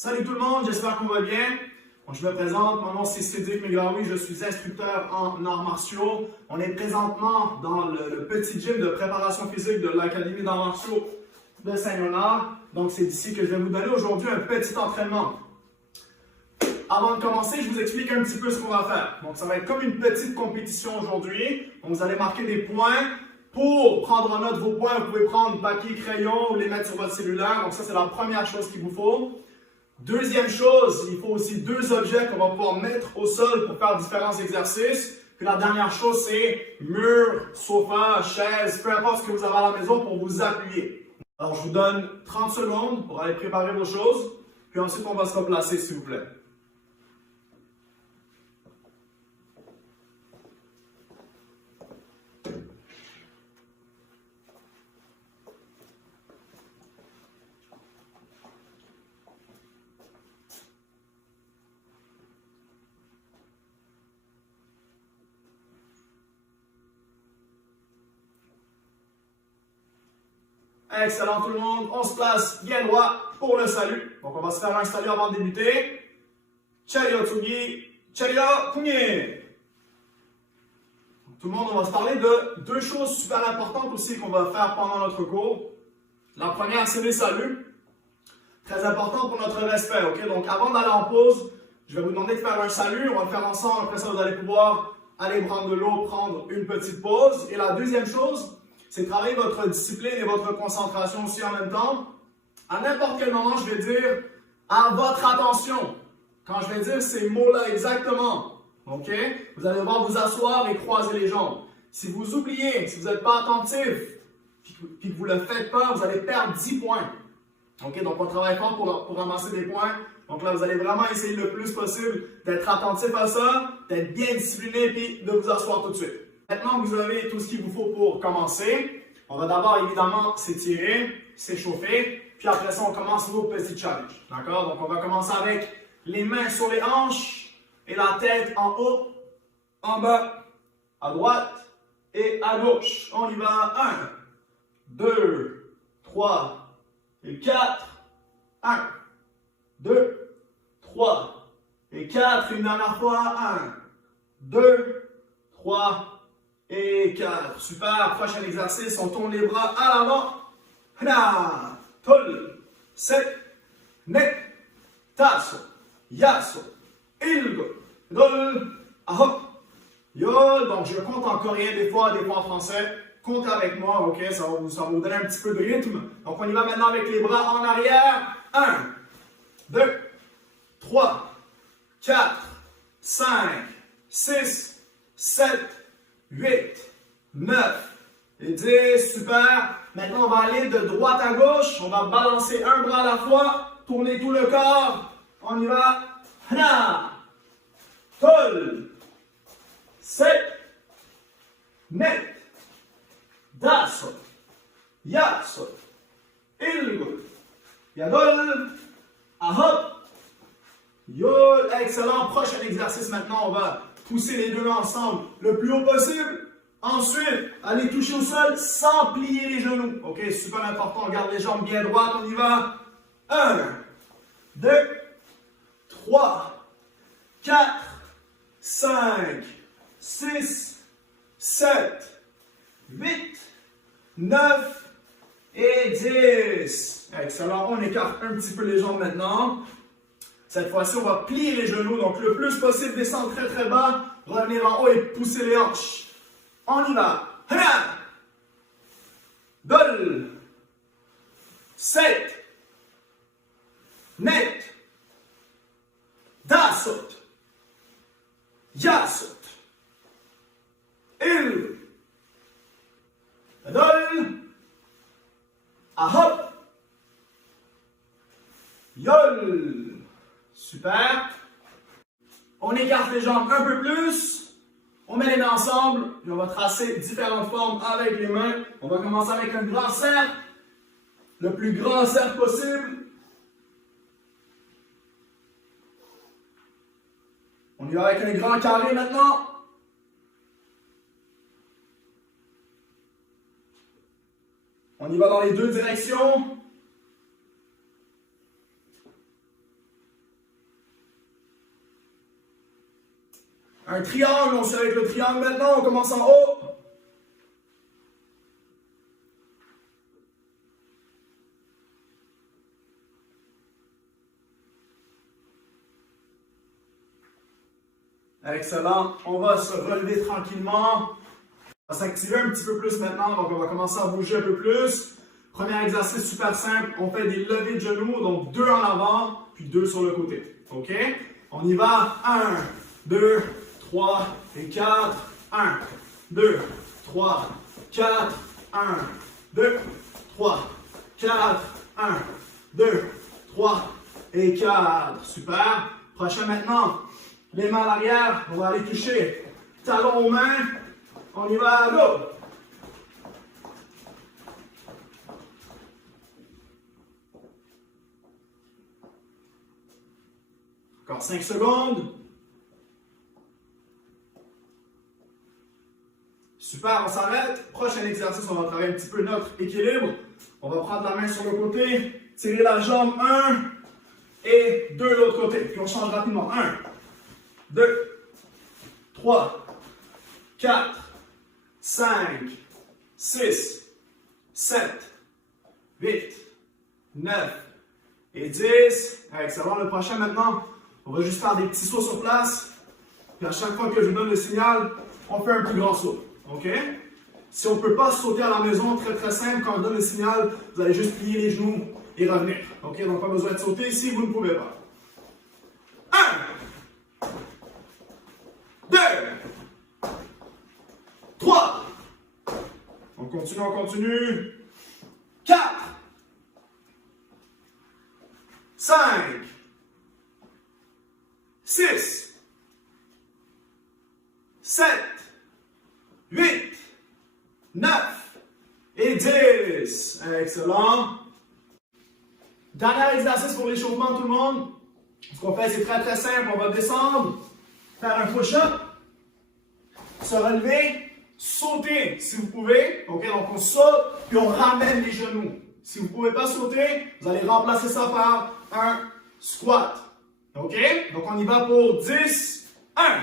Salut tout le monde, j'espère qu'on va bien. Bon, je me présente, mon nom c'est Cédric Meglaoui, je suis instructeur en arts martiaux. On est présentement dans le petit gym de préparation physique de l'Académie d'arts martiaux de Saint-Léonard. Donc c'est d'ici que je vais vous donner aujourd'hui un petit entraînement. Avant de commencer, je vous explique un petit peu ce qu'on va faire. Donc ça va être comme une petite compétition aujourd'hui. Donc vous allez marquer des points. Pour prendre en note vos points, vous pouvez prendre papier, crayon ou les mettre sur votre cellulaire. Donc ça c'est la première chose qu'il vous faut. Deuxième chose, il faut aussi deux objets qu'on va pouvoir mettre au sol pour faire différents exercices. Puis la dernière chose, c'est mur, sofa, chaise, peu importe ce que vous avez à la maison pour vous appuyer. Alors, je vous donne 30 secondes pour aller préparer vos choses. Puis ensuite, on va se replacer, s'il vous plaît. Excellent tout le monde, on se place bien droit pour le salut. Donc on va se faire un salut avant de débuter. Chario Tsugi, Chario Kunye. Tout le monde, on va se parler de deux choses super importantes aussi qu'on va faire pendant notre cours. La première, c'est les saluts. Très important pour notre respect, ok? Donc avant d'aller en pause, je vais vous demander de faire un salut, on va le faire ensemble. Après ça, vous allez pouvoir aller prendre de l'eau, prendre une petite pause. Et la deuxième chose, c'est travailler votre discipline et votre concentration aussi en même temps. À n'importe quel moment, je vais dire à votre attention. Quand je vais dire ces mots-là exactement, ok? Vous allez devoir vous asseoir et croiser les jambes. Si vous oubliez, si vous n'êtes pas attentif, puis que vous ne le faites pas, vous allez perdre 10 points. Ok? Donc, on travaille fort pour ramasser des points. Donc là, vous allez vraiment essayer le plus possible d'être attentif à ça, d'être bien discipliné, puis de vous asseoir tout de suite. Maintenant que vous avez tout ce qu'il vous faut pour commencer, on va d'abord évidemment s'étirer, s'échauffer, puis après ça, on commence nos petits challenges. D'accord? Donc, on va commencer avec les mains sur les hanches et la tête en haut, en bas, à droite et à gauche. On y va. 1, 2, 3 et 4. 1, 2, 3 et 4. Une dernière fois. 1, 2, 3 et 4. Super. Prochain exercice, on tourne les bras à l'avant. Hna, tol, set, net, tasso, yasso, ilgo, dol, ahop, yo. Donc je compte en coréen des fois en français. Comptez avec moi, ok? Ça va vous donner un petit peu de rythme. Donc on y va maintenant avec les bras en arrière. 1, 2, 3, 4, 5, 6, 7, 8, 9 et 10. Super. Maintenant, on va aller de droite à gauche. On va balancer un bras à la fois. Tourner tout le corps. On y va. Hna. Tol. Set. Net. Dasso. Yasso. Ilgo. Yadol. Ahop. Yol. Excellent. Prochain exercice maintenant. On va pousser les deux mains ensemble le plus haut possible. Ensuite, allez toucher au sol sans plier les genoux. Ok, super important. On garde les jambes bien droites. On y va. 1, 2, 3, 4, 5, 6, 7, 8, 9 et 10. Excellent. On écarte un petit peu les jambes maintenant. Cette fois-ci, on va plier les genoux. Donc, le plus possible, descendre très très bas. Revenir en haut et pousser les hanches. On y va. Hna. Dol. Set. Net. Dasot. Yasot. Il. Dol. Ahop. Yol. Super. On écarte les jambes un peu plus. On met les mains ensemble, puis on va tracer différentes formes avec les mains. On va commencer avec un grand cercle, le plus grand cercle possible. On y va avec un grand carré maintenant. On y va dans les deux directions. Un triangle, on suit avec le triangle maintenant, on commence en haut. Excellent. On va se relever tranquillement. On va s'activer un petit peu plus maintenant, donc on va commencer à bouger un peu plus. Premier exercice super simple, on fait des levées de genoux, donc 2 en avant, puis 2 sur le côté. OK? On y va. 1, 2, 3 et 4. 1, 2, 3, 4. 1, 2, 3, 4. 1, 2, 3 et 4. Super. Prochain maintenant. Les mains à l'arrière, on va aller toucher talons aux mains. On y va, go! Encore 5 secondes. Super, on s'arrête. Prochain exercice, on va travailler un petit peu notre équilibre. On va prendre la main sur le côté, tirer la jambe 1 et 2 de l'autre côté. Puis on change rapidement. 1, 2, 3, 4, 5, 6, 7, 8, 9 et 10. Excellent. Le prochain maintenant, on va juste faire des petits sauts sur place. Puis à chaque fois que je vous donne le signal, on fait un plus grand saut. OK? Si on ne peut pas sauter à la maison, très très simple, quand on donne le signal, vous allez juste plier les genoux et revenir. OK? Donc pas besoin de sauter si vous ne pouvez pas. 1, 2, 3. On continue, on continue. 4, 5, 6, 7, 8, 9 et 10. Excellent. Dernier exercice pour l'échauffement, tout le monde. Ce qu'on fait, c'est très très simple. On va descendre, faire un push-up, se relever, sauter si vous pouvez. OK, donc on saute, puis on ramène les genoux. Si vous ne pouvez pas sauter, vous allez remplacer ça par un squat. OK? Donc on y va pour 10. 1.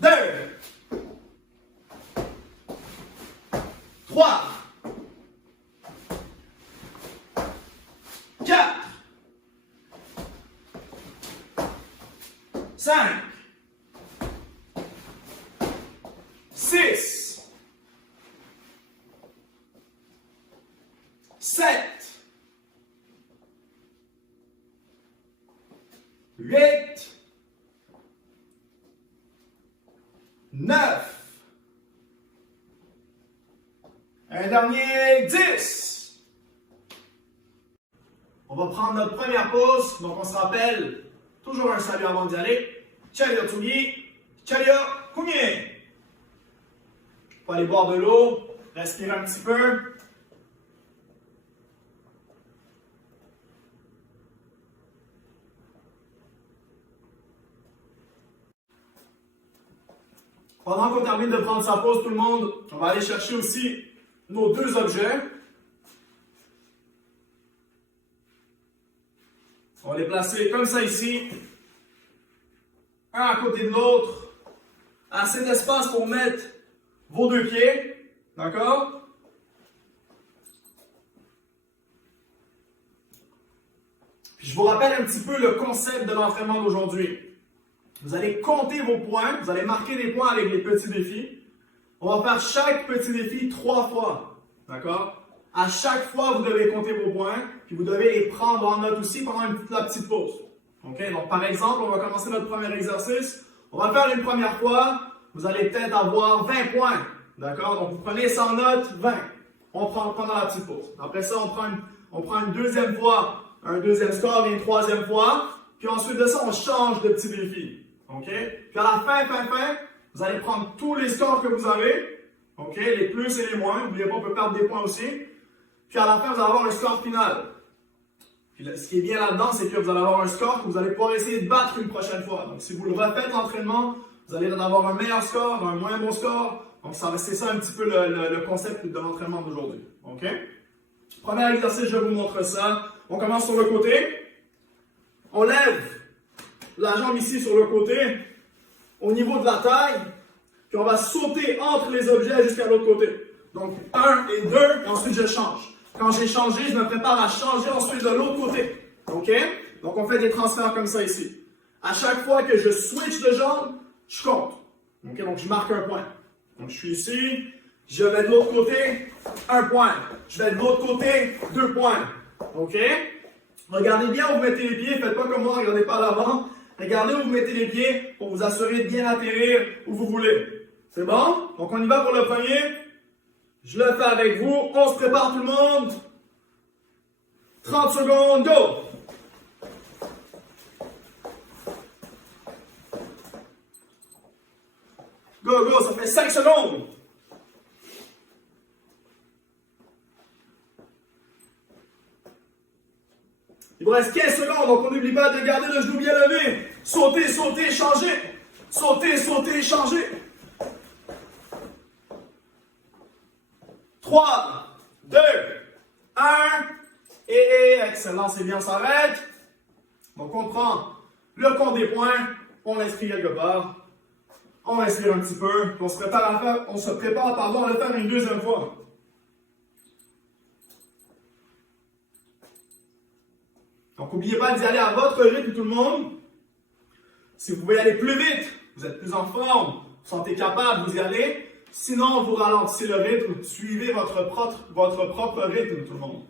2. 3. 4. 5. 6. 7. 8. 9. Un dernier, 10. On va prendre notre première pause. Donc, on se rappelle, toujours un salut avant d'y aller. Chalia Tsugi, Chalia Kumie. On va aller boire de l'eau, respirer un petit peu. Pendant qu'on termine de prendre sa pause, tout le monde, on va aller chercher aussi nos 2 objets. On va les placer comme ça ici, un à côté de l'autre. Assez d'espace pour mettre vos 2 pieds. D'accord? Puis je vous rappelle un petit peu le concept de l'entraînement d'aujourd'hui. Vous allez compter vos points, vous allez marquer des points avec les petits défis. On va faire chaque petit défi 3 fois. D'accord? À chaque fois, vous devez compter vos points, puis vous devez les prendre en note aussi pendant la petite pause. OK? Donc, par exemple, on va commencer notre premier exercice. On va le faire une première fois. Vous allez peut-être avoir 20 points. D'accord? Donc, vous prenez ça en note, 20. On prend pendant la petite pause. Après ça, on prend une deuxième fois, un deuxième score et une troisième fois. Puis ensuite de ça, on change de petit défi. OK? Puis à la fin, vous allez prendre tous les scores que vous avez. OK? Les plus et les moins. N'oubliez pas, on peut perdre des points aussi. Puis à la fin, vous allez avoir un score final. Puis là, ce qui est bien là-dedans, c'est que vous allez avoir un score que vous allez pouvoir essayer de battre une prochaine fois. Donc, si vous le refaites l'entraînement, vous allez en avoir un meilleur score, un moins bon score. Donc, c'est ça un petit peu le concept de l'entraînement d'aujourd'hui. OK? Premier exercice, je vous montre ça. On commence sur le côté. On lève la jambe ici sur le côté, au niveau de la taille, puis on va sauter entre les objets jusqu'à l'autre côté. Donc 1 et 2, et ensuite je change. Quand j'ai changé, je me prépare à changer ensuite de l'autre côté. OK? Donc on fait des transferts comme ça ici. À chaque fois que je switch de jambe, je compte. OK? Donc je marque un point. Donc je suis ici, je vais de l'autre côté, 1 point. Je vais de l'autre côté, 2 points. OK? Regardez bien où vous mettez les pieds, faites pas comme moi, regardez pas à l'avant. Regardez où vous mettez les pieds pour vous assurer de bien atterrir où vous voulez. C'est bon? Donc on y va pour le premier. Je le fais avec vous. On se prépare tout le monde. 30 secondes, go! Go, go, ça fait 5 secondes. Il vous reste 15 secondes, donc on n'oublie pas de garder le genou bien levé. Sauter, sauter, changer. Sauter, sauter, changer. 3, 2, 1. Et excellent, c'est bien, on s'arrête. Donc on prend le compte des points, on l'inscrit quelque part. On respire un petit peu, puis on se prépare à le faire une deuxième fois. Donc, n'oubliez pas d'y aller à votre rythme, tout le monde. Si vous pouvez aller plus vite, vous êtes plus en forme, vous vous sentez capable, vous y allez. Sinon, vous ralentissez le rythme, suivez votre propre rythme, tout le monde.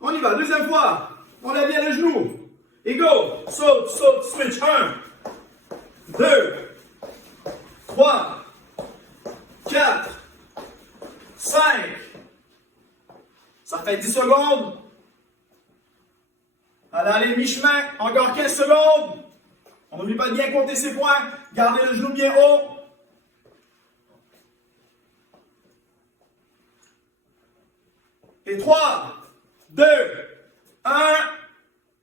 On y va, deuxième fois. On lève bien les genoux. Et go! Saute, saute, switch. 1, 2, 3, 4, 5. Ça fait 10 secondes. Allez, mi-chemin. Encore 15 secondes. On n'oublie pas de bien compter ses points. Gardez le genou bien haut. Et 3, 2, 1.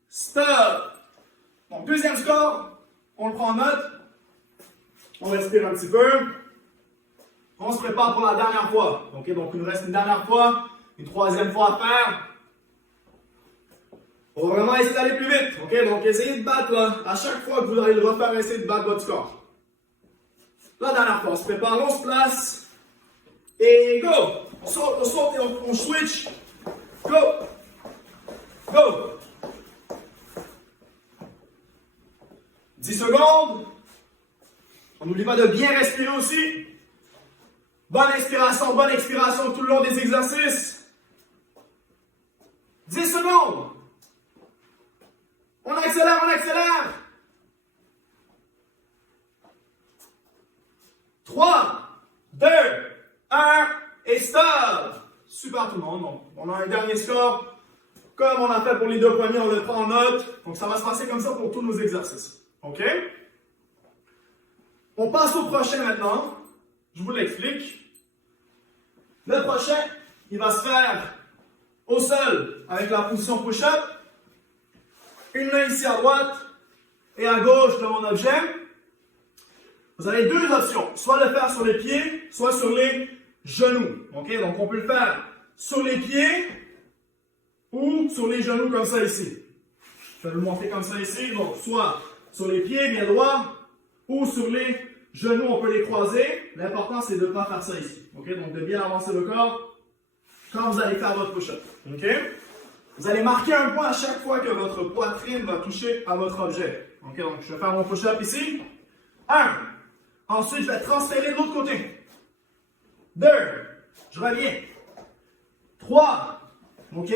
Stop. Donc, deuxième score. On le prend en note. On respire un petit peu. On se prépare pour la dernière fois. OK, donc il nous reste une dernière fois, une troisième fois à faire. On va vraiment essayer d'aller plus vite. OK, donc essayez de battre là. À chaque fois que vous allez le refaire, essayez de battre votre score. La dernière fois, on se prépare, on se place. Et go! On saute et on switch. Go! Go! 10 secondes. On n'oublie pas de bien respirer aussi. Bonne expiration tout le long des exercices. 10 secondes. On accélère, on accélère. 3, 2, 1 et stop. Super tout le monde. Donc, on a un dernier score. Comme on a fait pour les deux premiers, on le prend en note. Donc ça va se passer comme ça pour tous nos exercices. OK? On passe au prochain maintenant. Je vous l'explique. Le prochain, il va se faire au sol avec la position push-up. Une main ici à droite et à gauche de mon objet. Vous avez deux options. Soit le faire sur les pieds, soit sur les genoux. OK? Donc on peut le faire sur les pieds ou sur les genoux comme ça ici. Je vais vous montrer comme ça ici. Donc soit sur les pieds bien droit ou sur les genoux, on peut les croiser. L'important, c'est de ne pas faire ça ici. OK? Donc, de bien avancer le corps quand vous allez faire votre push-up. OK? Vous allez marquer un point à chaque fois que votre poitrine va toucher à votre objet. OK? Donc, je vais faire mon push-up ici. 1. Ensuite, je vais transférer de l'autre côté. 2. Je reviens. 3. OK?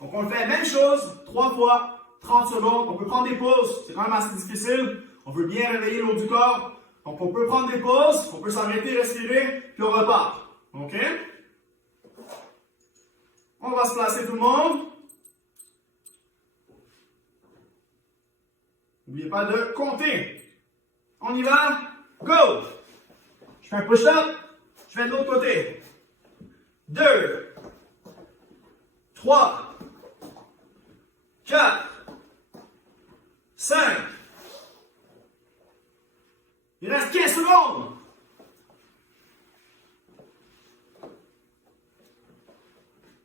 Donc, on le fait la même chose 3 fois, 30 secondes. On peut prendre des pauses. C'est quand même assez difficile. On veut bien réveiller l'eau du corps. Donc, on peut prendre des pauses, on peut s'arrêter, respirer, puis on repart. OK? On va se placer tout le monde. N'oubliez pas de compter. On y va. Go! Je fais un push-up. Je vais de l'autre côté. 2, 3, 4, 5. Il reste 15 secondes.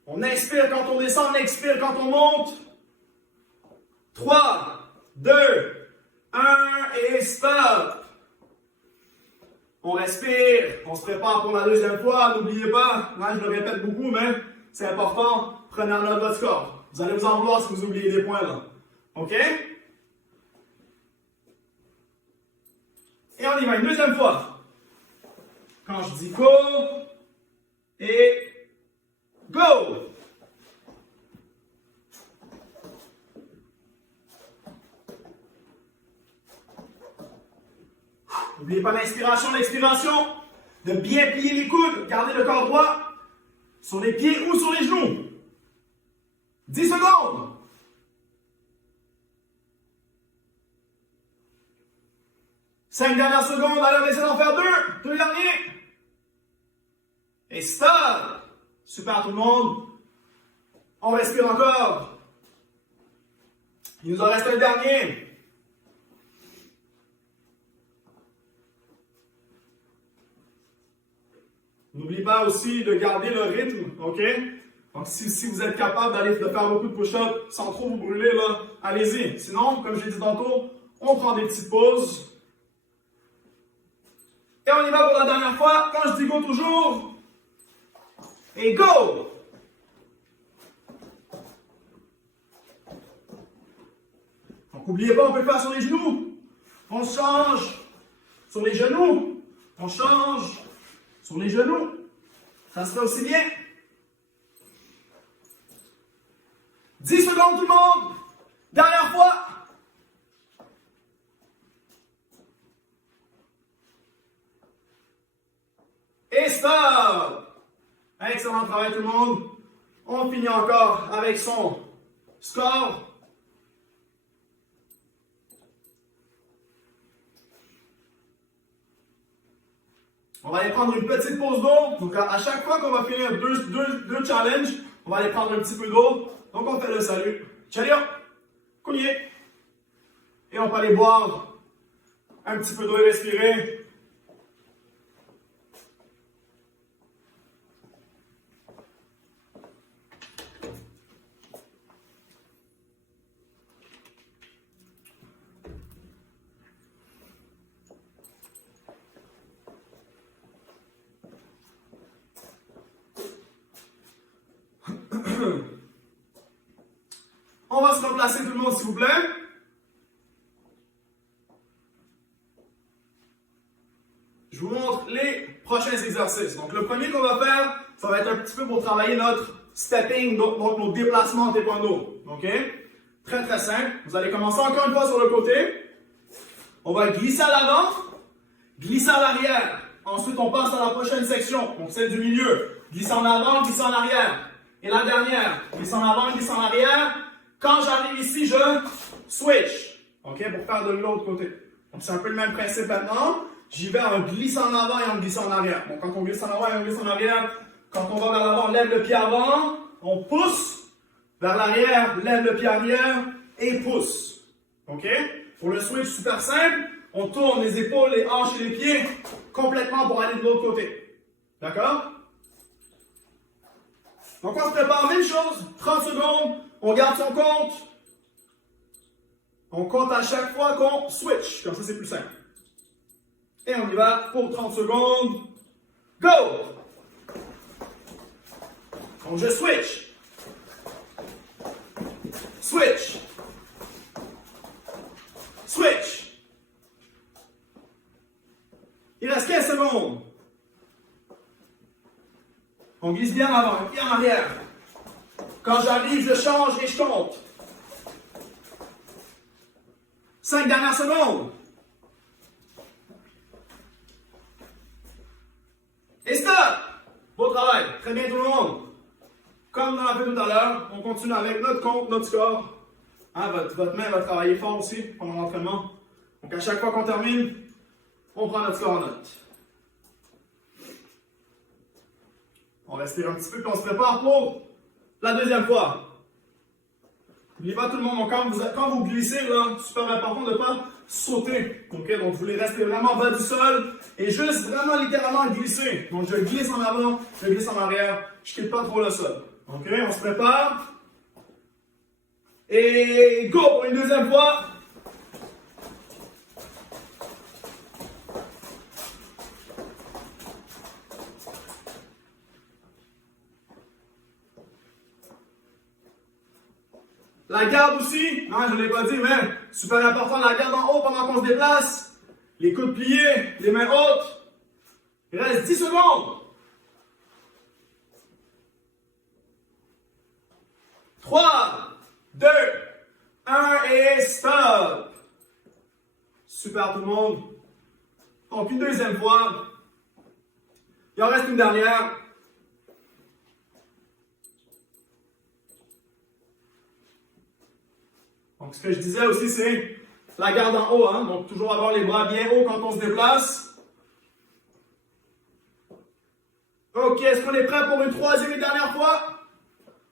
On inspire quand on descend, on expire quand on monte. 3, 2, 1 et stop. On respire, on se prépare pour la deuxième fois. N'oubliez pas, là je le répète beaucoup, mais c'est important, prenez en note votre score. Vous allez vous en vouloir si vous oubliez des points là. OK? Et on y va une deuxième fois. Quand je dis go, et go! N'oubliez pas l'inspiration, l'expiration, de bien plier les coudes, garder le corps droit sur les pieds ou sur les genoux. 10 secondes. Cinq dernières secondes, allez, on essaie d'en faire deux derniers. Et stop. Super tout le monde. On respire encore. Il nous en reste un dernier. N'oubliez pas aussi de garder le rythme, OK? Donc, si vous êtes capable de faire beaucoup de push-ups sans trop vous brûler, là, allez-y. Sinon, comme je l'ai dit tantôt, on prend des petites pauses. Et on y va pour la dernière fois. Quand je dis go toujours, et go! Donc, n'oubliez pas, on peut le faire sur les genoux. On change sur les genoux. On change sur les genoux. Ça sera aussi bien. 10 secondes tout le monde. Dernière fois. Et stop. Excellent travail tout le monde. On finit encore avec son score. On va aller prendre une petite pause d'eau. Donc, à chaque fois qu'on va finir deux challenges, on va aller prendre un petit peu d'eau. Donc, on fait le salut. Ciao, Kounier. Et on peut aller boire un petit peu d'eau et respirer. On va se replacer tout le monde, s'il vous plaît. Je vous montre les prochains exercices. Donc, le premier qu'on va faire, ça va être un petit peu pour travailler notre stepping, donc nos déplacements en taekwondo. OK? Très, très simple. Vous allez commencer encore une fois sur le côté. On va glisser à l'avant, glisser à l'arrière. Ensuite, on passe à la prochaine section, donc celle du milieu. Glisser en avant, glisser en arrière. Et la dernière, glisser en avant, glisser en arrière. Quand j'arrive ici, je switch. OK? Pour faire de l'autre côté. Donc, c'est un peu le même principe maintenant. J'y vais en glissant en avant et en glissant en arrière. Donc, quand on glisse en avant et on glisse en arrière, quand on va vers l'avant, on lève le pied avant, on pousse. Vers l'arrière, lève le pied arrière et pousse. OK? Pour le switch, super simple. On tourne les épaules, les hanches et les pieds complètement pour aller de l'autre côté. D'accord? Donc, on se prépare, même chose. 30 secondes. On garde son compte. On compte à chaque fois qu'on switch. Comme ça, c'est plus simple. Et on y va pour 30 secondes. Go! Donc, je switch. Switch. Switch. Il reste 15 secondes. On glisse bien en avant, bien en arrière. Quand j'arrive, je change et je compte. 5 dernières secondes. Et stop! Beau travail. Très bien tout le monde. Comme on l'a fait tout à l'heure, on continue avec notre compte, notre score. Hein, votre main va travailler fort aussi pendant l'entraînement. Donc à chaque fois qu'on termine, on prend notre score en note. On respire un petit peu puis on se prépare pour la deuxième fois. N'oubliez pas tout le monde, quand vous glissez, là, super important de ne pas sauter. Okay? Donc vous voulez rester vraiment bas du sol et juste vraiment littéralement glisser. Donc je glisse en avant, je glisse en arrière, je ne quitte pas trop le sol. Ok, on se prépare. Et go pour une deuxième fois. La garde aussi, non, je ne l'ai pas dit, mais super important, la garde en haut pendant qu'on se déplace. Les coudes pliés, les mains hautes. Il reste 10 secondes. 3, 2, 1 et stop. Super tout le monde. Donc une deuxième fois. Il en reste une dernière. Donc, ce que je disais aussi, c'est la garde en haut. Hein? Donc, toujours avoir les bras bien hauts quand on se déplace. Ok, est-ce qu'on est prêt pour une troisième et dernière fois?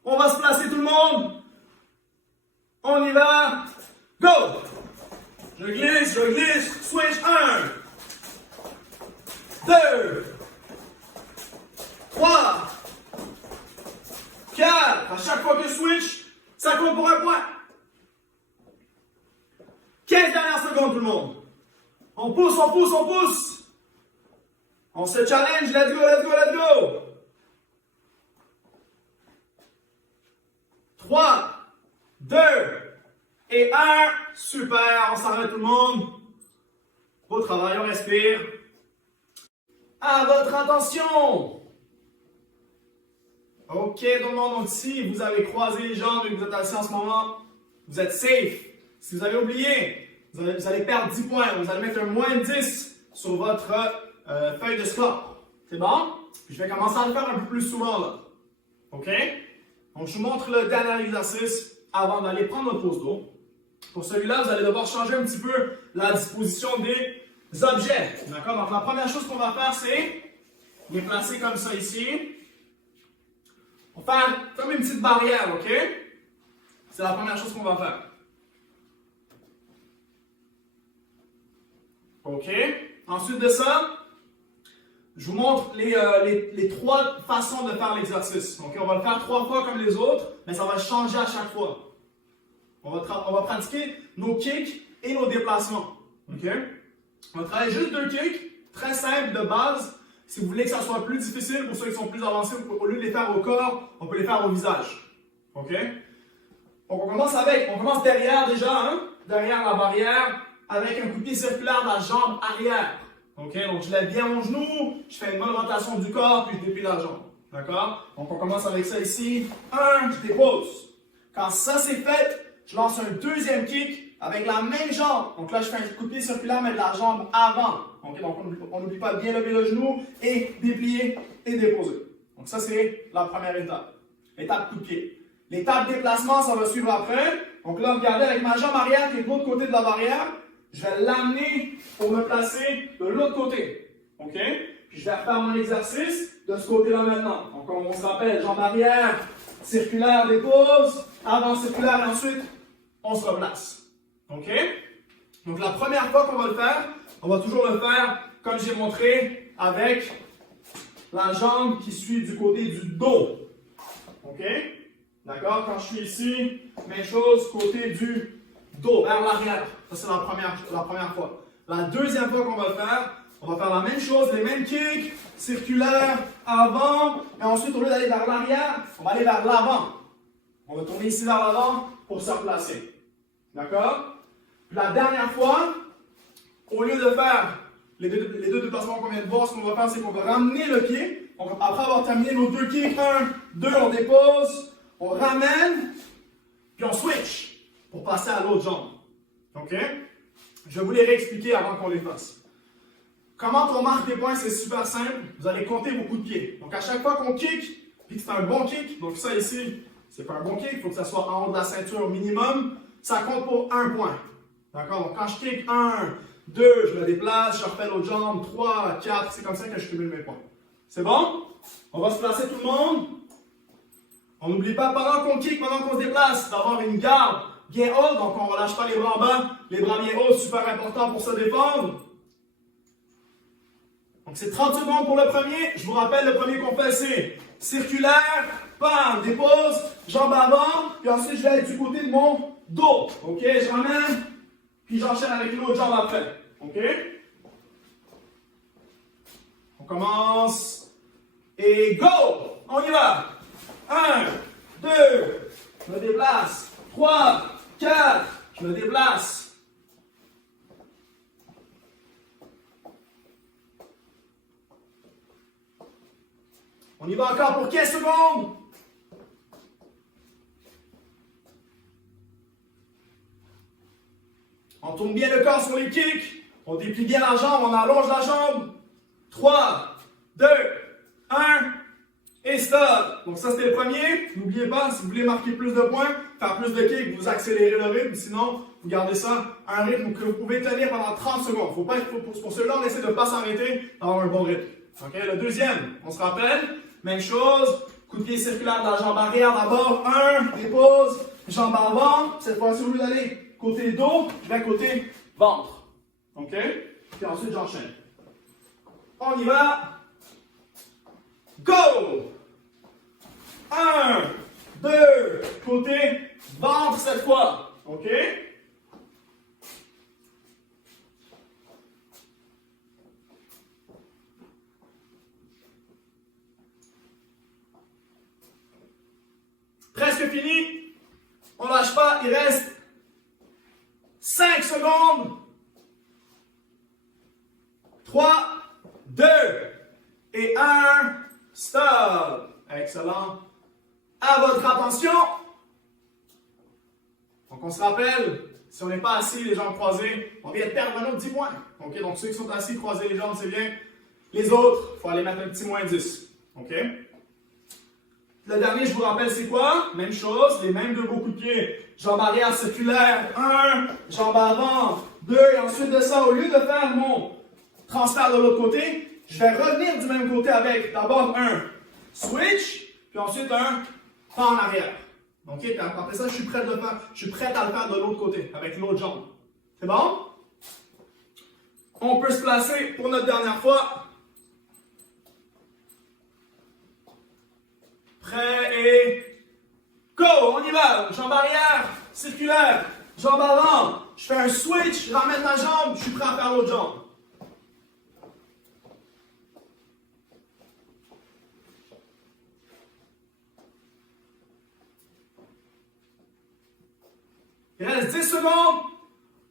On va se placer tout le monde. On y va. Go! Je glisse. Switch. 1, 2, 3, 4. À chaque fois que je switch, ça compte pour un point. 15 dernières secondes, tout le monde. On pousse. On se challenge. Let's go. 3, 2 et 1. Super. On s'arrête, tout le monde. Au travail, on respire. À votre attention. Ok, tout le monde. Donc, si vous avez croisé les jambes et que vous êtes assis en ce moment, vous êtes safe. Si vous avez oublié, vous allez perdre 10 points. Vous allez mettre un moins 10 sur votre feuille de score. C'est bon? Puis je vais commencer à le faire un peu plus souvent là. OK? Donc, je vous montre le dernier exercice avant d'aller prendre notre pause d'eau. Pour celui-là, vous allez devoir changer un petit peu la disposition des objets. D'accord? Donc, la première chose qu'on va faire, c'est les placer comme ça ici. On va faire comme une petite barrière, OK? C'est la première chose qu'on va faire. OK? Ensuite de ça, je vous montre les 3 façons de faire l'exercice. OK? On va le faire 3 fois comme les autres, mais ça va changer à chaque fois. On va pratiquer nos kicks et nos déplacements. OK? On va travailler juste 2 kicks, très simples de base. Si vous voulez que ça soit plus difficile, pour ceux qui sont plus avancés, au lieu de les faire au corps, on peut les faire au visage. OK? Donc on commence derrière déjà, hein? Derrière la barrière, avec un coup de pied circulaire de la jambe arrière. OK? Donc je lève bien mon genou, je fais une bonne rotation du corps, puis je déplie la jambe. D'accord? Donc on commence avec ça ici. 1, je dépose. Quand ça c'est fait, je lance un deuxième kick avec la même jambe. Donc là, je fais un coup de pied circulaire, mais de la jambe avant. Okay? Donc on n'oublie pas de bien lever le genou et déplier et déposer. Donc ça, c'est la première étape. Étape coup de pied. L'étape déplacement, ça va suivre après. Donc là, regardez, avec ma jambe arrière qui est de l'autre côté de la barrière, je vais l'amener pour me placer de l'autre côté. OK? Puis je vais refaire mon exercice de ce côté-là maintenant. Donc on se rappelle, jambe arrière, circulaire, dépose, avant circulaire et ensuite, on se replace. OK? Donc la première fois qu'on va le faire, on va toujours le faire comme j'ai montré avec la jambe qui suit du côté du dos. OK? D'accord? Quand je suis ici, même chose, côté du dos, vers l'arrière. Ça, c'est la première fois. La deuxième fois qu'on va le faire, on va faire la même chose, les mêmes kicks, circulaires, avant, et ensuite, au lieu d'aller vers l'arrière, on va aller vers l'avant. On va tourner ici vers l'avant pour se replacer. D'accord? Puis la dernière fois, au lieu de faire les deux déplacements qu'on vient de voir, ce qu'on va faire, c'est qu'on va ramener le pied. Donc, après avoir terminé nos 2 kicks, 1, 2, on dépose, on ramène, puis on switch pour passer à l'autre jambe. OK? Je vais vous les réexpliquer avant qu'on les fasse. Comment on marque des points, c'est super simple. Vous allez compter vos coups de pied. Donc, à chaque fois qu'on kick, puis que c'est un bon kick, donc ça ici, c'est pas un bon kick, il faut que ça soit en haut de la ceinture minimum, ça compte pour 1 point. D'accord? Donc, quand je kick 1, 2, je me déplace, je refais l'autre jambe, 3, 4, c'est comme ça que je cumule mes points. C'est bon? On va se placer tout le monde. On n'oublie pas, pendant qu'on kick, pendant qu'on se déplace, d'avoir une garde bien haute. Donc, on ne relâche pas les bras en bas. Les bras bien hauts, super important pour se défendre. Donc, c'est 30 secondes pour le premier. Je vous rappelle, le premier qu'on fait, c'est circulaire, bam, dépose, jambe avant, puis ensuite je vais être du côté de mon dos. OK? Je ramène, puis j'enchaîne avec l'autre jambe après. OK? On commence. Et go! On y va! 1, 2, je me déplace. 3, 4, je me déplace. On y va encore pour 15 secondes. On tourne bien le corps sur les kicks. On déplie bien la jambe, on allonge la jambe. 3, 2, 1 et stop. Donc ça c'était le premier. N'oubliez pas, si vous voulez marquer plus de points, faire plus de kicks, vous accélérez le rythme. Sinon, vous gardez ça à un rythme que vous pouvez tenir pendant 30 secondes. Faut pas être, pour ceux-là, on essaie de ne pas s'arrêter, d'avoir un bon rythme. Okay? Le deuxième, on se rappelle, même chose. Coup de pied circulaire de la jambe arrière d'abord. 1, dépose, jambe avant. Cette fois-ci, au lieu d'aller côté dos, je vais côté ventre. OK? Puis ensuite, j'enchaîne. On y va. Go! 1, 2, côté ventre cette fois. OK? Presque fini. On ne lâche pas. Il reste 5 secondes. 3, 2 et 1. Stop. Excellent. À votre attention. Donc, on se rappelle, si on n'est pas assis, les jambes croisées, on vient de perdre un autre 10 points. OK? Donc, ceux qui sont assis, croisés les jambes, c'est bien. Les autres, il faut aller mettre un petit moins 10. OK? Le dernier, je vous rappelle, c'est quoi? Même chose, les mêmes deux beaux coups de pied. Jambe arrière circulaire, 1, jambe avant, 2, et ensuite de ça, au lieu de faire mon transfert de l'autre côté, je vais revenir du même côté avec d'abord un switch, puis ensuite un pas en arrière. OK? Puis après ça, je suis prêt à le faire de l'autre côté, avec l'autre jambe. C'est bon? On peut se placer pour notre dernière fois. Prêt et go! On y va! Jambe arrière, circulaire, jambe avant. Je fais un switch, je ramène ma jambe, je suis prêt à faire l'autre jambe. Il reste 10 secondes.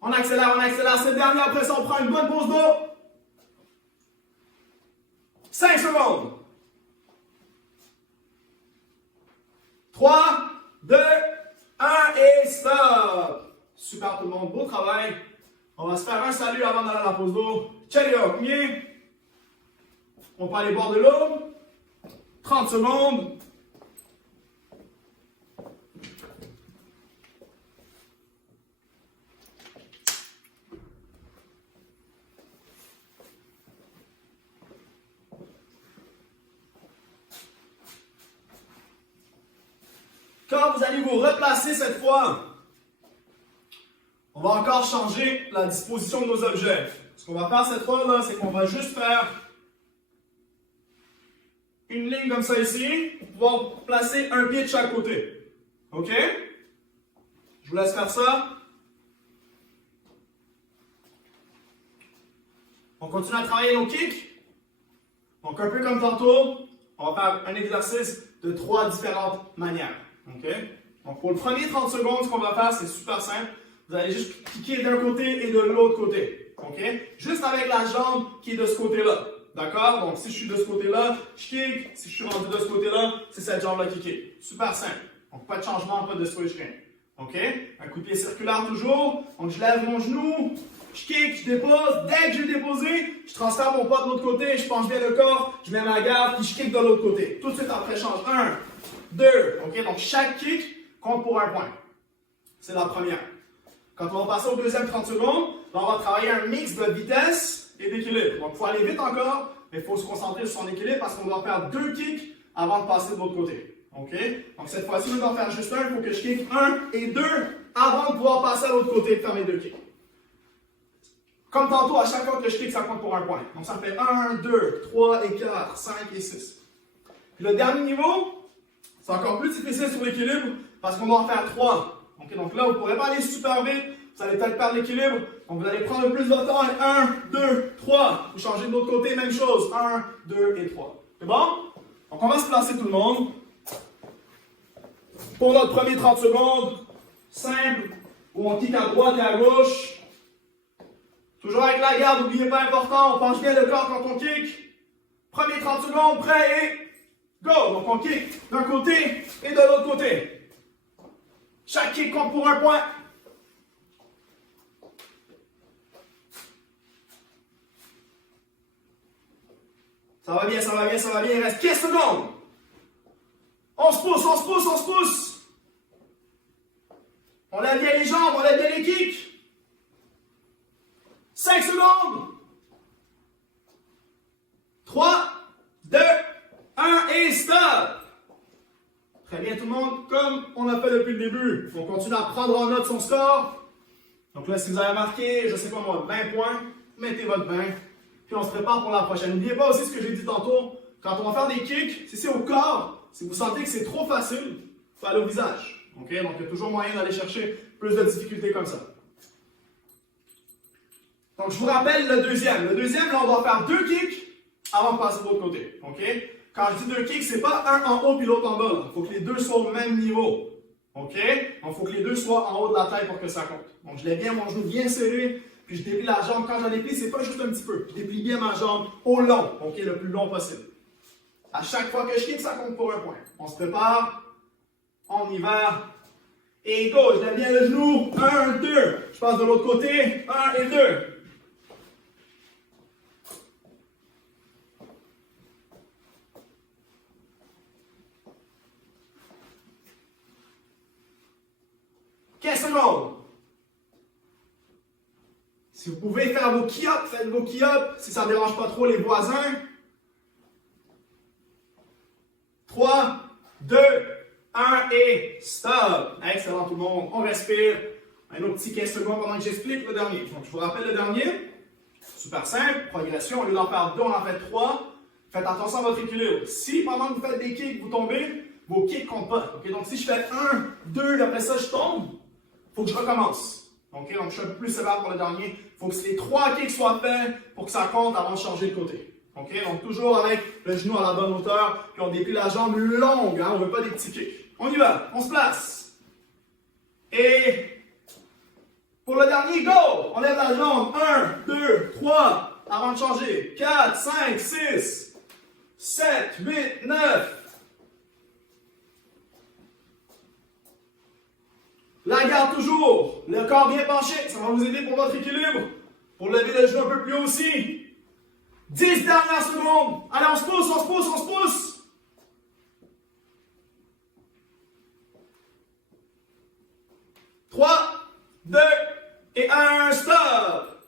On accélère cette dernière. Après ça, on prend une bonne pause d'eau. 5 secondes. 3, 2, 1 et stop. Super tout le monde, beau travail. On va se faire un salut avant d'aller à la pause d'eau. Ciao, bien. On peut aller boire de l'eau. 30 secondes. Quand vous allez vous replacer cette fois, on va encore changer la disposition de nos objets. Ce qu'on va faire cette fois-là, c'est qu'on va juste faire une ligne comme ça ici, pour pouvoir placer un pied de chaque côté. OK? Je vous laisse faire ça. On continue à travailler nos kicks. Donc, un peu comme tantôt, on va faire un exercice de 3 différentes manières. OK? Donc, pour le premier 30 secondes, ce qu'on va faire, c'est super simple. Vous allez juste kicker d'un côté et de l'autre côté. OK? Juste avec la jambe qui est de ce côté-là. D'accord? Donc, si je suis de ce côté-là, je kick. Si je suis rendu de ce côté-là, c'est cette jambe-là qui kick. Super simple. Donc, pas de changement, pas de switch, rien. OK? Un coup de pied circulaire toujours. Donc, je lève mon genou. Je kick, je dépose. Dès que j'ai déposé, je transfère mon pas de l'autre côté. Je penche bien le corps. Je mets ma garde. Puis je kick de l'autre côté. Tout de suite après, je change. 1, 2. OK? Donc, chaque kick compte pour un point. C'est la première. Quand on va passer au deuxième 30 secondes, là, on va travailler un mix de vitesse et d'équilibre. Donc, il faut aller vite encore, mais il faut se concentrer sur son équilibre parce qu'on doit faire 2 kicks avant de passer de l'autre côté. OK? Donc, cette fois-ci, je vais en faire juste un. Il faut que je kick 1 et 2 avant de pouvoir passer à l'autre côté et de faire mes 2 kicks. Comme tantôt, à chaque fois que je kick, ça compte pour un point. Donc, ça fait 1, 2, 3 et 4, 5 et 6. Puis le dernier niveau, c'est encore plus difficile sur l'équilibre parce qu'on doit en faire 3. Okay, donc là, vous ne pourrez pas aller super vite. Vous allez peut-être perdre l'équilibre. Donc vous allez prendre le plus de votre temps. 1, 2, 3. Vous changez de l'autre côté, même chose. 1, 2 et 3. C'est bon? Donc on va se placer tout le monde. Pour notre premier 30 secondes, simple, où on kick à droite et à gauche. Toujours avec la garde, n'oubliez pas important, on penche bien le corps quand on kick. Premier 30 secondes, prêt et go! Donc on kick d'un côté et de l'autre côté. Chaque kick compte pour un point. Ça va bien, ça va bien, ça va bien. Il reste 15 secondes. On se pousse, on se pousse, on se pousse. On lève bien les jambes, on lève bien les kicks. 5 secondes. 3, 2, 1 et stop. Très bien tout le monde, comme on a fait depuis le début. On continue à prendre en note son score. Donc là, si vous avez marqué, je sais pas moi, 20 points, mettez votre 20. Puis on se prépare pour la prochaine. N'oubliez pas aussi ce que j'ai dit tantôt. Quand on va faire des kicks, si c'est au corps, si vous sentez que c'est trop facile, il faut aller au visage. Okay? Donc il y a toujours moyen d'aller chercher plus de difficultés comme ça. Donc je vous rappelle le deuxième. Le deuxième, là, on doit faire 2 kicks avant de passer de l'autre côté. Okay? Quand je dis 2 kicks, c'est pas un en haut puis l'autre en bas. Il faut que les deux soient au même niveau. OK? Donc il faut que les deux soient en haut de la taille pour que ça compte. Donc je lève bien mon genou bien serré. Puis je déplie la jambe. Quand je la déplie, c'est pas juste un petit peu. Je déplie bien ma jambe au long, ok, le plus long possible. À chaque fois que je kick, ça compte pour un point. On se prépare. On y va. Et go, je lève bien le genou. 1, 2. Je passe de l'autre côté. 1 et 2. Secondes. Si vous pouvez faire vos ki-up, faites vos ki-up, si ça ne dérange pas trop les voisins. 3, 2, 1 et stop. Excellent tout le monde. On respire. Un autre petit 15 secondes pendant que j'explique le dernier. Donc je vous rappelle le dernier. Super simple. Progression. Au lieu d'en faire 2, on en fait 3. Faites attention à votre équilibre. Si pendant que vous faites des kicks, vous tombez, vos kicks ne comptent pas. Okay? Donc si je fais 1, 2, et après ça je tombe, il faut que je recommence. Okay? Donc, je suis un peu plus sévère pour le dernier. Il faut que les 3 kicks soient faits pour que ça compte avant de changer de côté. Okay? Donc, toujours avec le genou à la bonne hauteur, puis on déplie la jambe longue. Hein? On ne veut pas des petits kicks. On y va. On se place. Et pour le dernier, go! On lève la jambe. 1, 2, 3. Avant de changer. 4, 5, 6, 7, 8, 9. La garde toujours, le corps bien penché, ça va vous aider pour votre équilibre. Pour lever le genou un peu plus haut aussi. 10 dernières secondes. Allez, on se pousse, on se pousse, on se pousse. 3, 2 et 1, stop.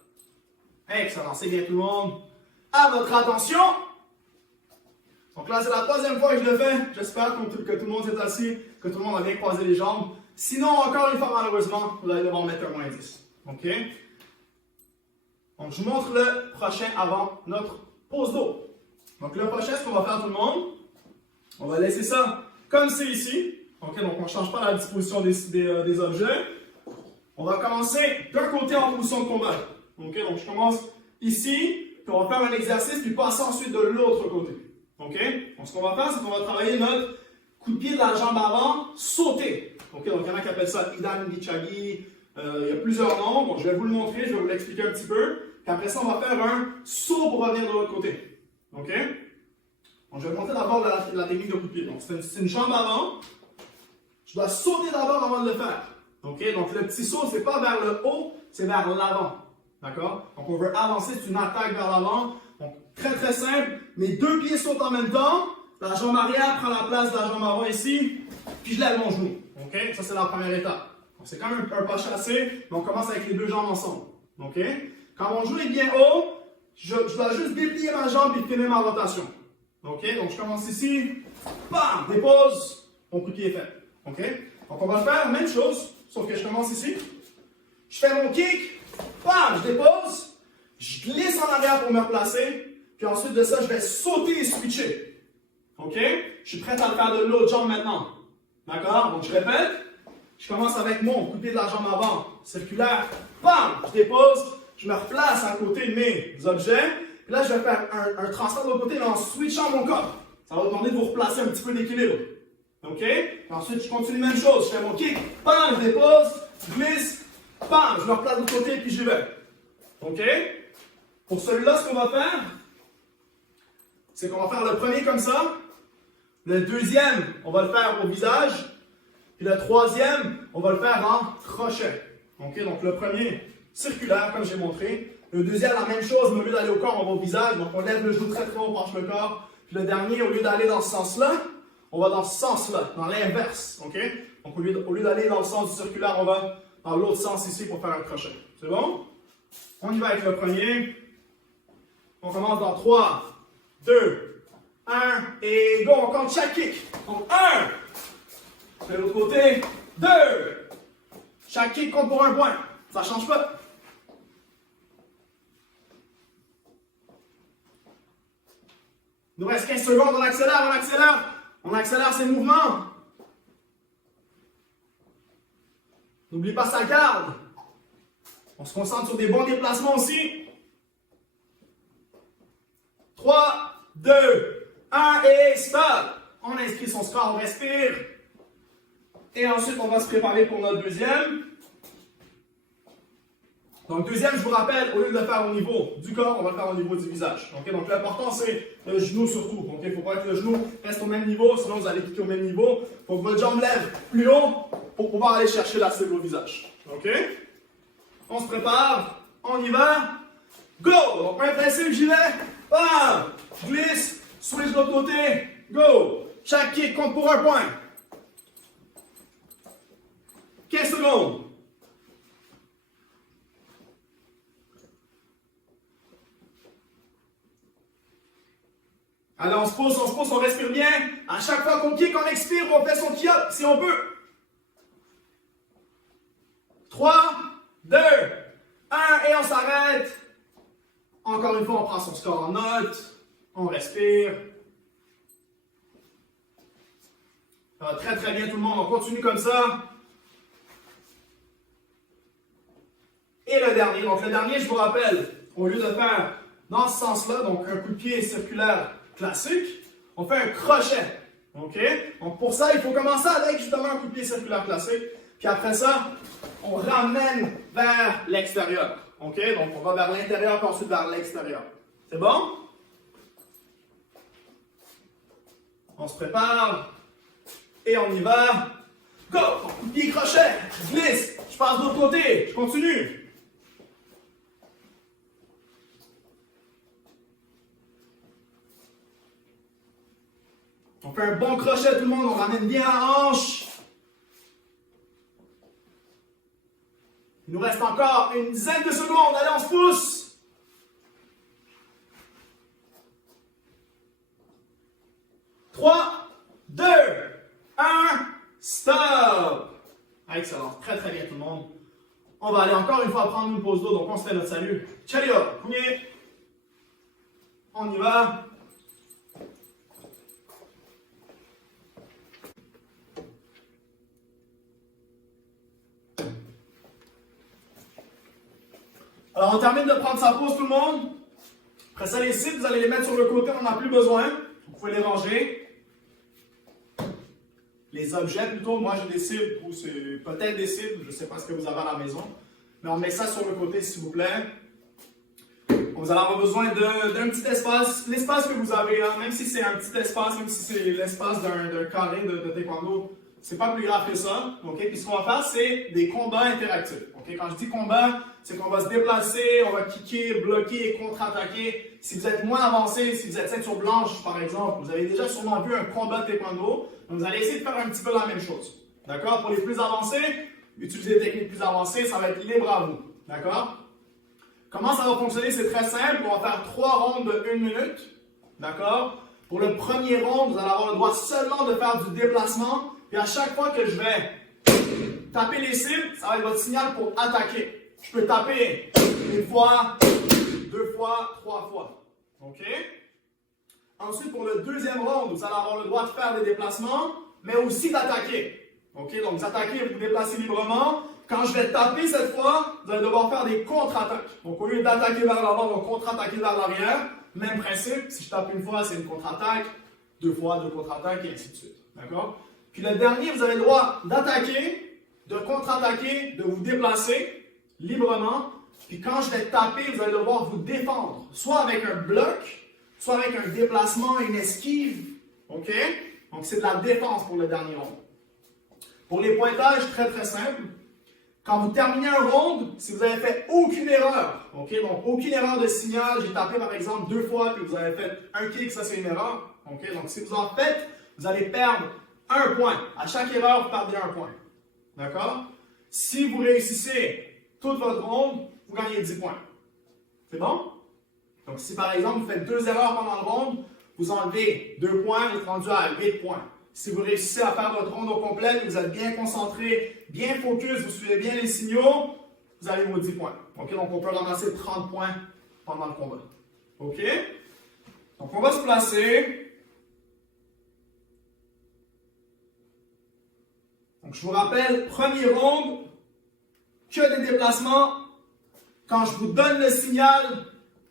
Excellent, c'est bien tout le monde. À votre attention. Donc là, c'est la 3e fois que je le fais. J'espère que tout le monde s'est assis, que tout le monde a bien croisé les jambes. Sinon, encore une fois, malheureusement, vous allez devoir mettre un moins 10. OK? Donc, je vous montre le prochain avant notre pause d'eau. Donc, le prochain, ce qu'on va faire tout le monde, on va laisser ça comme c'est ici. OK? Donc, on ne change pas la disposition des objets. On va commencer d'un côté en position de combat. OK? Donc, je commence ici, puis on va faire un exercice, puis passer ensuite de l'autre côté. OK? Donc, ce qu'on va faire, c'est qu'on va travailler notre coup de pied de la jambe avant, sauter. Okay, donc il y en a qui appellent ça Idan Gichagi. Il y a plusieurs noms. Bon, je vais vous le montrer, je vais vous l'expliquer un petit peu. Puis après ça, on va faire un saut pour revenir de l'autre côté. OK? Donc, je vais vous montrer d'abord la technique de coup de pied. Donc, c'est une jambe avant. Je dois sauter d'abord avant de le faire. OK? Donc, le petit saut, c'est pas vers le haut, c'est vers l'avant. D'accord? Donc, on veut avancer, c'est une attaque vers l'avant. Donc, très très simple. Mes 2 pieds sautent en même temps. La jambe arrière prend la place de la jambe avant ici. Puis je lève mon genou. OK? Ça, c'est la première étape. C'est quand même un pas chassé, mais on commence avec les 2 jambes ensemble. OK? Quand mon genou est bien haut, je dois juste déplier ma jambe et finir ma rotation. OK? Donc, je commence ici. Bam! Dépose. Mon coup de pied est fait. OK? Donc, on va faire la même chose, sauf que je commence ici. Je fais mon kick. Bam! Je dépose. Je glisse en arrière pour me replacer. Puis ensuite de ça, je vais sauter et switcher. OK? Je suis prêt à le faire de l'autre jambe maintenant. D'accord? Donc, je répète. Je commence avec mon coup de pied de la jambe avant, circulaire. Bam! Je dépose. Je me replace à côté de mes objets. Puis là, je vais faire un transfert de l'autre côté, mais en switchant mon corps. Ça va vous demander de vous replacer un petit peu d'équilibre. OK? Ensuite, je continue la même chose. Je fais mon kick. Bam! Je dépose. Je glisse. Bam! Je me replace de l'autre côté, puis j'y vais. OK? Pour celui-là, ce qu'on va faire, c'est qu'on va faire le premier comme ça. Le deuxième, on va le faire au visage. Puis le troisième, on va le faire en crochet. OK? Donc le premier, circulaire, comme j'ai montré. Le deuxième, la même chose, mais au lieu d'aller au corps, on va au visage. Donc on lève le genou très très haut, on penche le corps. Puis le dernier, au lieu d'aller dans ce sens-là, on va dans ce sens-là, dans l'inverse. OK? Donc au lieu d'aller dans le sens du circulaire, on va dans l'autre sens ici pour faire un crochet. C'est bon? On y va avec le premier. On commence dans 3, 2, 1 et go. On compte chaque kick. Donc 1. De l'autre côté. 2. Chaque kick compte pour un point. Ça ne change pas. Il nous reste 15 secondes. On accélère, on accélère. On accélère ses mouvements. N'oublie pas sa garde. On se concentre sur des bons déplacements aussi. 3, 2, 1 et stop. On inscrit son score, on respire. Et ensuite, on va se préparer pour notre deuxième. Donc, deuxième, je vous rappelle, au lieu de le faire au niveau du corps, on va le faire au niveau du visage. Okay? Donc, l'important, c'est le genou surtout. Il ne faut pas que le genou reste au même niveau, sinon vous allez cliquer au même niveau. Il faut que votre jambe lève plus haut pour pouvoir aller chercher la cible au visage. OK? On se prépare, on y va. Go! Donc, un principe, j'y vais. Bam! Glisse, switch de l'autre côté. Go! Chaque kick compte pour un point. 15 secondes. Allez, on se pose, on respire bien. À chaque fois qu'on kick, on expire, on fait son kick si on peut. 3, 2, 1 et on s'arrête. Encore une fois, on prend son score en note. On respire. Ça va très très bien tout le monde. On continue comme ça. Et le dernier. Donc le dernier, je vous rappelle, au lieu de faire dans ce sens-là, donc un coup de pied circulaire classique, on fait un crochet. OK? Donc pour ça, il faut commencer avec justement un coup de pied circulaire classique. Puis après ça, on ramène vers l'extérieur. OK? Donc on va vers l'intérieur, puis ensuite vers l'extérieur. C'est bon? On se prépare. Et on y va. Go! Coup de pied crochet. Je glisse. Je passe de l'autre côté. Je continue. On fait un bon crochet, tout le monde. On ramène bien la hanche. Il nous reste encore une dizaine de secondes. Allez, on se pousse. 3, 2, 1, stop. Excellent. Très, très bien, tout le monde. On va aller encore une fois prendre une pause d'eau. Donc, on se fait notre salut. Chalio, premier. On y va. Alors, on termine de prendre sa pause, tout le monde. Après ça, les cibles, vous allez les mettre sur le côté, on n'en a plus besoin. Vous pouvez les ranger. Les objets, plutôt, moi j'ai des cibles, ou c'est peut-être des cibles, je ne sais pas ce que vous avez à la maison. Mais on met ça sur le côté, s'il vous plaît. Vous allez avoir besoin d'un petit espace. L'espace que vous avez, hein, même si c'est un petit espace, même si c'est l'espace d'un carré de taekwondo, c'est pas plus grave que ça. Okay? Puis ce qu'on va faire, c'est des combats interactifs. Okay? Quand je dis combat, c'est qu'on va se déplacer, on va kicker, bloquer et contre-attaquer. Si vous êtes moins avancé, si vous êtes ceinture blanche, par exemple, vous avez déjà sûrement vu un combat taekwondo. Donc vous allez essayer de faire un petit peu la même chose. D'accord? Pour les plus avancés, utiliser des techniques plus avancées, ça va être libre à vous. D'accord? Comment ça va fonctionner? C'est très simple. On va faire 3 rondes de 1 minute. D'accord? Pour le premier round, vous allez avoir le droit seulement de faire du déplacement. Puis à chaque fois que je vais taper les cibles, ça va être votre signal pour attaquer. Je peux taper 1 fois, 2 fois, 3 fois. OK? Ensuite, pour le deuxième round, vous allez avoir le droit de faire des déplacements, mais aussi d'attaquer. OK? Donc, vous attaquez, vous déplacez librement. Quand je vais taper cette fois, vous allez devoir faire des contre-attaques. Donc, au lieu d'attaquer vers l'avant, on va contre-attaquer vers l'arrière. Même principe, si je tape une fois, c'est une contre-attaque. Deux fois, deux contre-attaques, et ainsi de suite. D'accord? Puis le dernier, vous avez le droit d'attaquer, de contre-attaquer, de vous déplacer librement. Puis quand je vais taper, vous allez devoir vous défendre, soit avec un bloc, soit avec un déplacement, une esquive. OK? Donc, c'est de la défense pour le dernier round. Pour les pointages, très très simple. Quand vous terminez un round, si vous avez fait aucune erreur, OK? Donc, aucune erreur de signal, j'ai tapé par exemple 2 fois, puis vous avez fait un kick, ça c'est une erreur. OK? Donc, si vous en faites, vous allez perdre 1 point. À chaque erreur, vous perdez 1 point. D'accord? Si vous réussissez toute votre ronde, vous gagnez 10 points. C'est bon? Donc, si par exemple, vous faites 2 erreurs pendant le round, vous enlevez 2 points, vous êtes rendu à 8 points. Si vous réussissez à faire votre ronde au complet, vous êtes bien concentré, bien focus, vous suivez bien les signaux, vous avez vos 10 points. OK? Donc, on peut ramasser 30 points pendant le combat. OK? Donc, on va se placer. Donc, je vous rappelle, premier round, que des déplacements. Quand je vous donne le signal,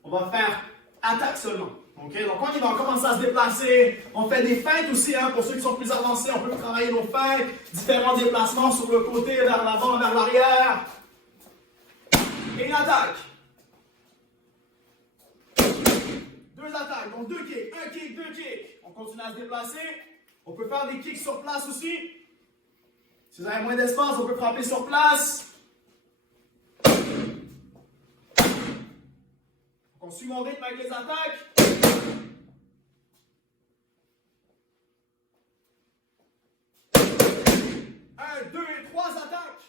on va faire attaque seulement. Okay? Donc, on y va, on commence à se déplacer. On fait des feintes aussi, hein, pour ceux qui sont plus avancés, on peut travailler nos feintes, différents déplacements sur le côté, vers l'avant, vers l'arrière. Et une attaque. 2 attaques, donc 2 kicks, 1 kick, 2 kicks. On continue à se déplacer. On peut faire des kicks sur place aussi. Si vous avez moins d'espace, on peut frapper sur place. On suit mon rythme avec les attaques. 1, 2 et 3 attaques.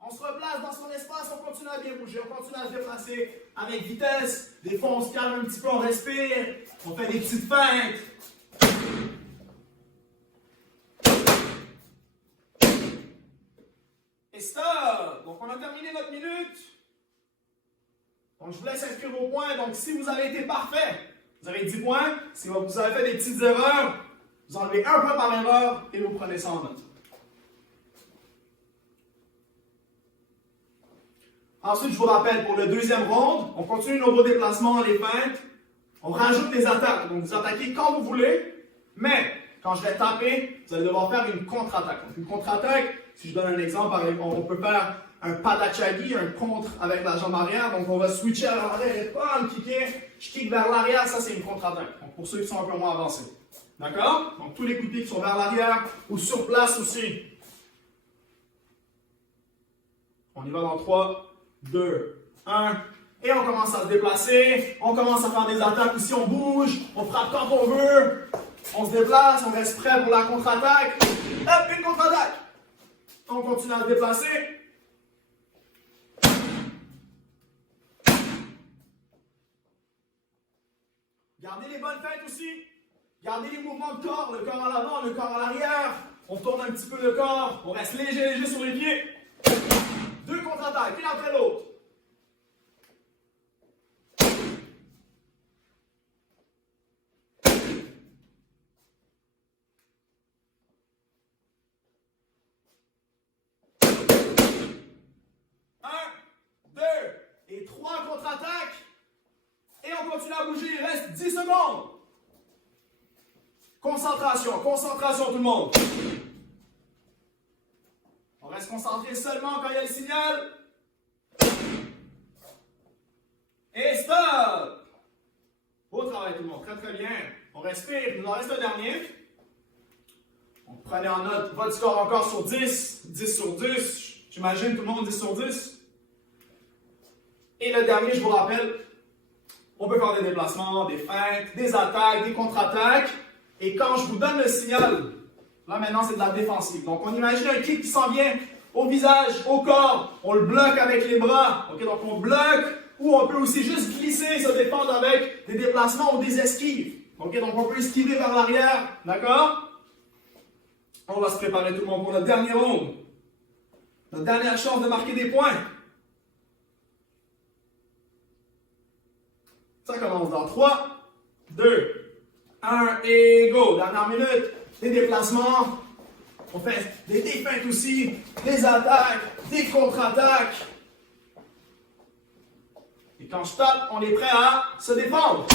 On se replace dans son espace, on continue à bien bouger, on continue à se déplacer avec vitesse. Des fois, on se calme un petit peu, on respire. On fait des petites feintes. Et stop! Donc, on a terminé notre minute. Donc, je vous laisse inscrire vos points. Donc, si vous avez été parfait, vous avez 10 points. Si vous avez fait des petites erreurs, vous enlevez 1 point par erreur et vous prenez ça en note. Ensuite, je vous rappelle, pour le deuxième round, on continue nos déplacements, les feintes. On rajoute des attaques. Donc, vous attaquez quand vous voulez, mais quand je vais taper, vous allez devoir faire une contre-attaque. Donc, une contre-attaque, si je donne un exemple, on peut faire un padachagi, un contre avec la jambe arrière. Donc, on va switcher à l'arrière et pas me kicker. Je kick vers l'arrière, ça c'est une contre-attaque. Donc, pour ceux qui sont un peu moins avancés. D'accord? Donc, tous les coups de pied qui sont vers l'arrière ou sur place aussi. On y va dans 3, 2, 1. Et on commence à se déplacer. On commence à faire des attaques aussi. On bouge. On frappe quand on veut. On se déplace. On reste prêt pour la contre-attaque. Hop, une contre-attaque. On continue à se déplacer. Gardez les bonnes feintes aussi. Gardez les mouvements de corps. Le corps à l'avant, le corps à l'arrière. On tourne un petit peu le corps. On reste léger sur les pieds. 2 contre-attaques, une après l'autre. Et 3 contre-attaques. Et on continue à bouger. Il reste 10 secondes. Concentration, concentration tout le monde. On reste concentré seulement quand il y a le signal. Et stop! Beau travail tout le monde, très très bien. On respire, il nous en reste un dernier. Donc prenez en note votre score encore sur 10. 10 sur 10. J'imagine tout le monde 10 sur 10. Et le dernier, je vous rappelle, on peut faire des déplacements, des feintes, des attaques, des contre-attaques. Et quand je vous donne le signal, là maintenant c'est de la défensive. Donc on imagine un kick qui s'en vient au visage, au corps. On le bloque avec les bras. Okay, donc on bloque ou on peut aussi juste glisser, se défendre avec des déplacements ou des esquives. Okay, donc on peut esquiver vers l'arrière. D'accord? On va se préparer tout le monde pour notre dernier round. Notre dernière chance de marquer des points. Ça commence dans 3, 2, 1 et go. Dernière minute, des déplacements. On fait des défaites aussi, des attaques, des contre-attaques. Et quand je tape, on est prêt à se défendre.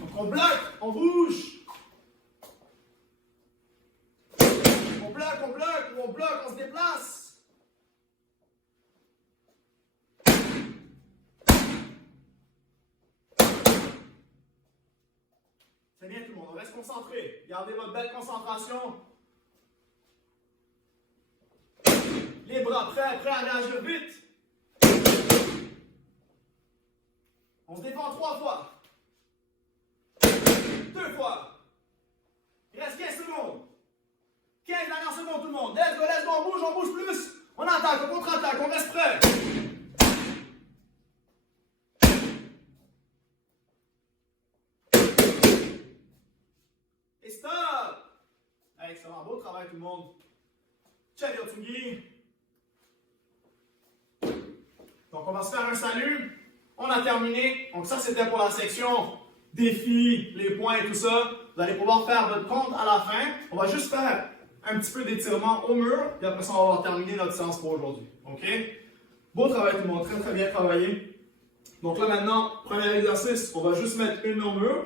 Donc on bloque, on bouge. On bloque, on se déplace. C'est bien tout le monde, on reste concentré. Gardez votre belle concentration. Les bras prêts à réagir vite. On se défend 3 fois. 2 fois. Il reste 15 secondes. 15 dernières secondes tout le monde. Let's go, on bouge plus. On attaque, on contre-attaque, on reste prêt. Et stop. Excellent, beau travail tout le monde. Ciao Tsungi. Donc on va se faire un salut. On a terminé. Donc ça c'était pour la section défis, les points et tout ça. Vous allez pouvoir faire votre compte à la fin. On va juste faire un petit peu d'étirement au mur. Puis après ça, on va avoir terminé notre séance pour aujourd'hui. OK? Beau travail tout le monde. Très très bien travaillé. Donc là maintenant, premier exercice, on va juste mettre une main au mur.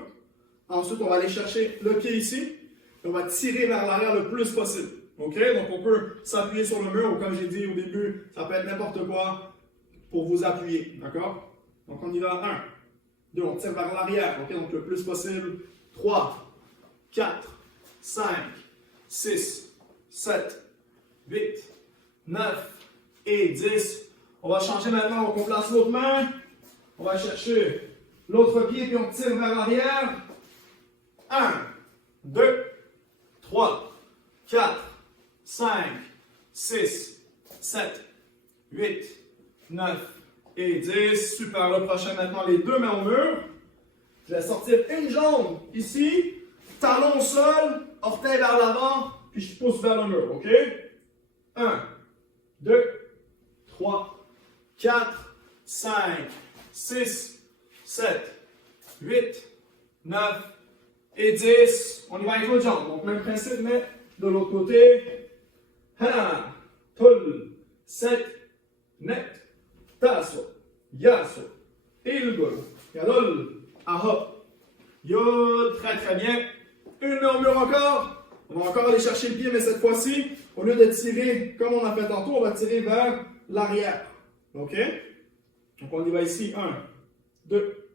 Ensuite, on va aller chercher le pied ici. Et on va tirer vers l'arrière le plus possible. OK? Donc on peut s'appuyer sur le mur ou comme j'ai dit au début, ça peut être n'importe quoi pour vous appuyer. D'accord? Donc on y va. 1, 2, on tire vers l'arrière. OK? Donc le plus possible. 3, 4, 5, 6, 7, 8, 9 et 10. On va changer maintenant. Donc on place l'autre main. On va chercher l'autre pied puis on tire vers l'arrière. 1, 2, 3, 4, 5, 6, 7, 8, 9 et 10. Super. Le prochain maintenant, les deux mains au mur. Je vais sortir une jambe ici, talon au sol, orteil vers l'avant, puis je pousse vers le mur. OK? 1, 2, 3, 4, 5, 6, 7, 8, 9 et 10. On y va avec l'autre jambe. Donc, même principe, mais de l'autre côté. Hana, tul, set, net, taso, yaso, ilgul, yadol, aha, yod. Très très bien. Une main au mur encore. On va encore aller chercher le pied, mais cette fois-ci, au lieu de tirer comme on a fait tantôt, on va tirer vers l'arrière. OK? Donc on y va ici. 1, 2,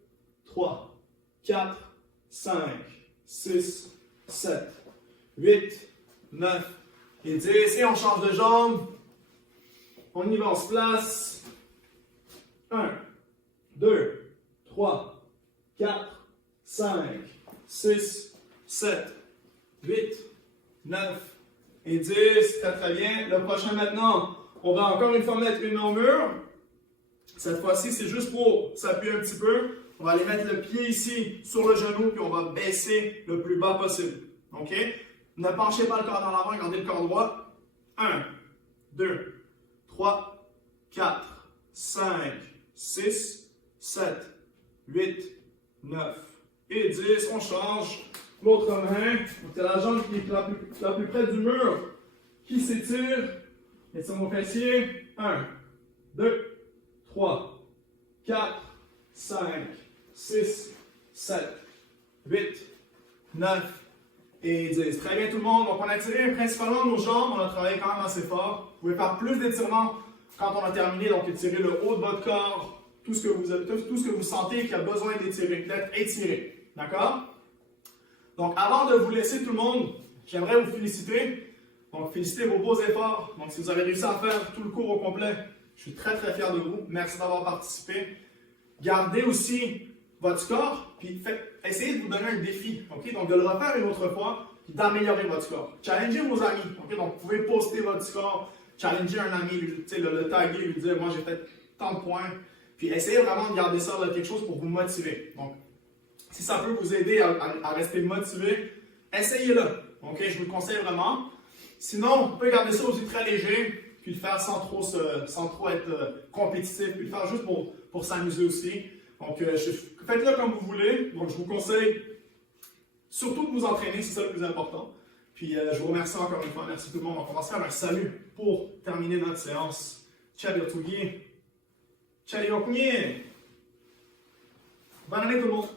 3, 4, 5, 6, 7, 8, 9 et 10. Et on change de jambe. On y va, on se place. 1, 2, 3, 4, 5, 6, 7, 8, 9 et 10. Très très bien. Le prochain maintenant, on va encore une fois mettre une main au mur. Cette fois-ci, c'est juste pour s'appuyer un petit peu. On va aller mettre le pied ici sur le genou, puis on va baisser le plus bas possible. OK? Ne penchez pas le corps dans l'avant, gardez le corps droit. 1, 2, 3, 4, 5, 6, 7, 8, 9 et 10. On change. L'autre main. Donc c'est la jambe qui est la plus près du mur qui s'étire. Et sur mon fessier. 1, 2, 3, 4, 5, 6, 7, 8, 9 et 10. Très bien tout le monde. Donc on a tiré principalement nos jambes. On a travaillé quand même assez fort. Vous pouvez faire plus d'étirements quand on a terminé. Donc étirer le haut de votre corps. Tout ce que vous sentez qui a besoin d'être étiré. D'accord? Donc avant de vous laisser tout le monde, j'aimerais vous féliciter. Donc féliciter vos beaux efforts. Donc si vous avez réussi à faire tout le cours au complet, je suis très très fier de vous. Merci d'avoir participé. Gardez aussi votre score, puis essayez de vous donner un défi. Okay? Donc de le refaire une autre fois, puis d'améliorer votre score. Challengez vos amis. Okay? Donc vous pouvez poster votre score, challenger un ami, le taguer, lui dire moi j'ai fait tant de points. Puis essayez vraiment de garder ça là, quelque chose pour vous motiver. Donc si ça peut vous aider à rester motivé, essayez-le. Okay? Je vous le conseille vraiment. Sinon, vous pouvez garder ça aussi très léger, puis le faire sans trop être compétitif, puis le faire juste pour s'amuser aussi. Donc, faites-le comme vous voulez. Donc, je vous conseille surtout de vous entraîner, c'est ça le plus important. Puis je vous remercie encore une fois. Merci tout le monde. Donc, on va se faire un salut pour terminer notre séance. Ciao tout le monde. Bonne année tout le monde.